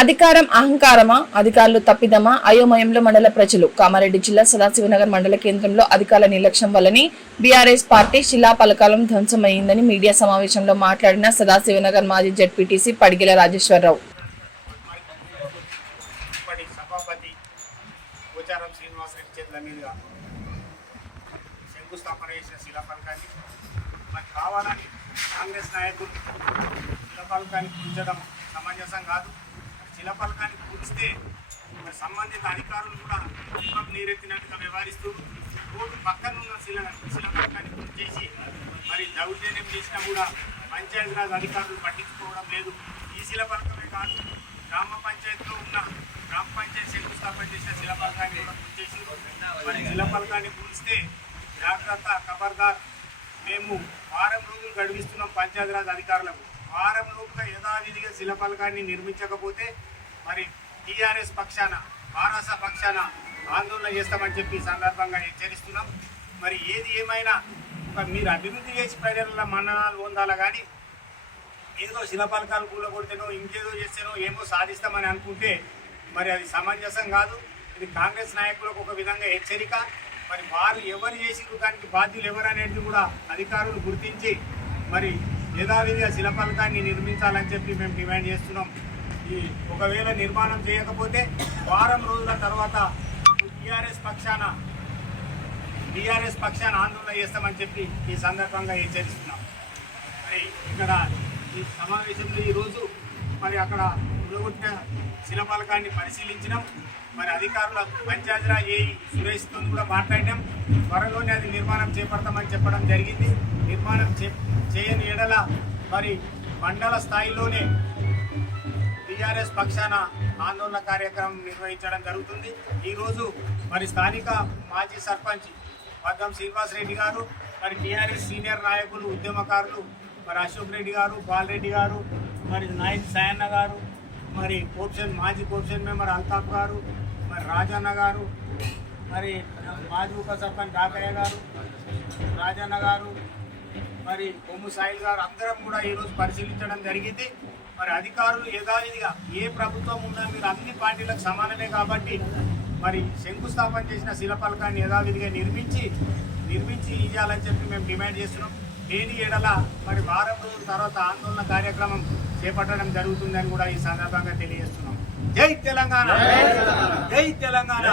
అధికారం అహంకారమా, అధికారులు తప్పిదమా, అయోమయంలో మండల ప్రజలు. కామారెడ్డి జిల్లా సదాశివనగర్ మండల కేంద్రంలో అధికారుల నిర్లక్ష్యం వల్లనే బీఆర్ఎస్ పార్టీ శిలాఫలకాలం ధ్వంసమైందని మీడియా సమావేశంలో మాట్లాడిన సదాశివనగర్ మాజీ జెడ్పీటీసీ పడిగిల రాజేశ్వరరావు. కాంగ్రెస్ నాయకులు శిలాఫలకాన్ని కూల్చడం సమంజసం కాదు. శిలాఫలకాన్ని కూల్చితే మరి సంబంధిత అధికారులు కూడా దీపం నీరెత్తినట్టుగా వ్యవహరిస్తూ కోర్టు పక్కనున్న శిలాఫలకాన్ని కూల్చేసి మరి దౌర్జన్యం చేసినా కూడా పంచాయతీరాజ్ అధికారులు పట్టించుకోవడం లేదు. ఈ శిలాఫలకమే కాదు, గ్రామ పంచాయతీలో ఉన్న గ్రామ పంచాయతీ శంకుస్థాపన చేసిన శిలాఫలకాన్ని కూడా కూల్చేసి మరి శిలాఫలకాన్ని కూల్చితే జాగ్రత్త, ఖబర్దార్. మేము వారం రోజులు గడిపిస్తున్నాం పంచాయతీరాజ్ అధికారులకు. వారం లోపుగా యథావిధిగా శిలాఫలకాన్ని నిర్మించకపోతే మరి టీఆర్ఎస్ పక్షాన, భారస పక్షాన ఆందోళన చేస్తామని చెప్పి సందర్భంగా హెచ్చరిస్తున్నాం. మరి ఏది ఏమైనా మీరు అభివృద్ధి చేసి ప్రజల మన్ననాలు పొందాలా కానీ ఏదో శిలాఫలకాలు కూలగొడితేనో ఇంకేదో చేస్తేనో ఏమో సాధిస్తామని అనుకుంటే మరి అది సమంజసం కాదు. ఇది కాంగ్రెస్ నాయకులకు ఒక విధంగా హెచ్చరిక. మరి వారు ఎవరు చేసిరు, దానికి బాధ్యులు ఎవరు అనేది కూడా అధికారులు గుర్తించి మరి యథావిధిగా శిలాఫలకాన్ని నిర్మించాలని చెప్పి మేము డిమాండ్ చేస్తున్నాం. ఈ ఒకవేళ నిర్మాణం చేయకపోతే వారం రోజుల తర్వాత టీఆర్ఎస్ పక్షాన ఆందోళన చేస్తామని చెప్పి ఈ సందర్భంగా హెచ్చరిస్తున్నాం. మరి ఇక్కడ ఈ సమావేశంలో ఈరోజు మరి అక్కడ కూలగొట్టిన శిలాఫలకాన్ని పరిశీలించినాం. మరి అధికారుల పంచాయతీరాజ్ ఏఈ సురేష్తో కూడా మాట్లాడినాం. త్వరలోనే అది నిర్మాణం చేపడతామని చెప్పడం జరిగింది. నిర్మాణం చేయని ఎడల మరి మండల స్థాయిలోనే టీఆర్ఎస్ పక్షాన ఆందోళన కార్యక్రమం నిర్వహించడం జరుగుతుంది. ఈరోజు మరి స్థానిక మాజీ సర్పంచ్ పద్దం శ్రీనివాసరెడ్డి గారు, మరి టీఆర్ఎస్ సీనియర్ నాయకులు, ఉద్యమకారులు మరి అశోక్ రెడ్డి గారు, బాలరెడ్డి గారు, మరి నాయక్ సాయన్న గారు, మరి మాజీ కోప్షన్ మెంబర్ అల్తాఫ్ గారు, మరి రాజన్న గారు, మరి మాజీ ఉప సర్పంచ్ డాకయ్య గారు, రాజన్న గారు, మరి కొమ్ము సాయిల్ గారు అందరం కూడా ఈరోజు పరిశీలించడం జరిగింది. మరి అధికారులు యథావిధిగా ఏ ప్రభుత్వం ఉన్నా మీరు అన్ని పార్టీలకు సమానమే కాబట్టి మరి శంకుస్థాపన చేసిన శిలాఫలకాన్ని యథావిధిగా నిర్మించి ఇవ్వాలని చెప్పి మేము డిమాండ్ చేస్తున్నాం. లేని ఎడల మరి వారం రోజుల తర్వాత ఆందోళన కార్యక్రమం చేపట్టడం జరుగుతుందని కూడా ఈ సందర్భంగా తెలియజేస్తున్నాం. జై తెలంగాణ, జై తెలంగాణ.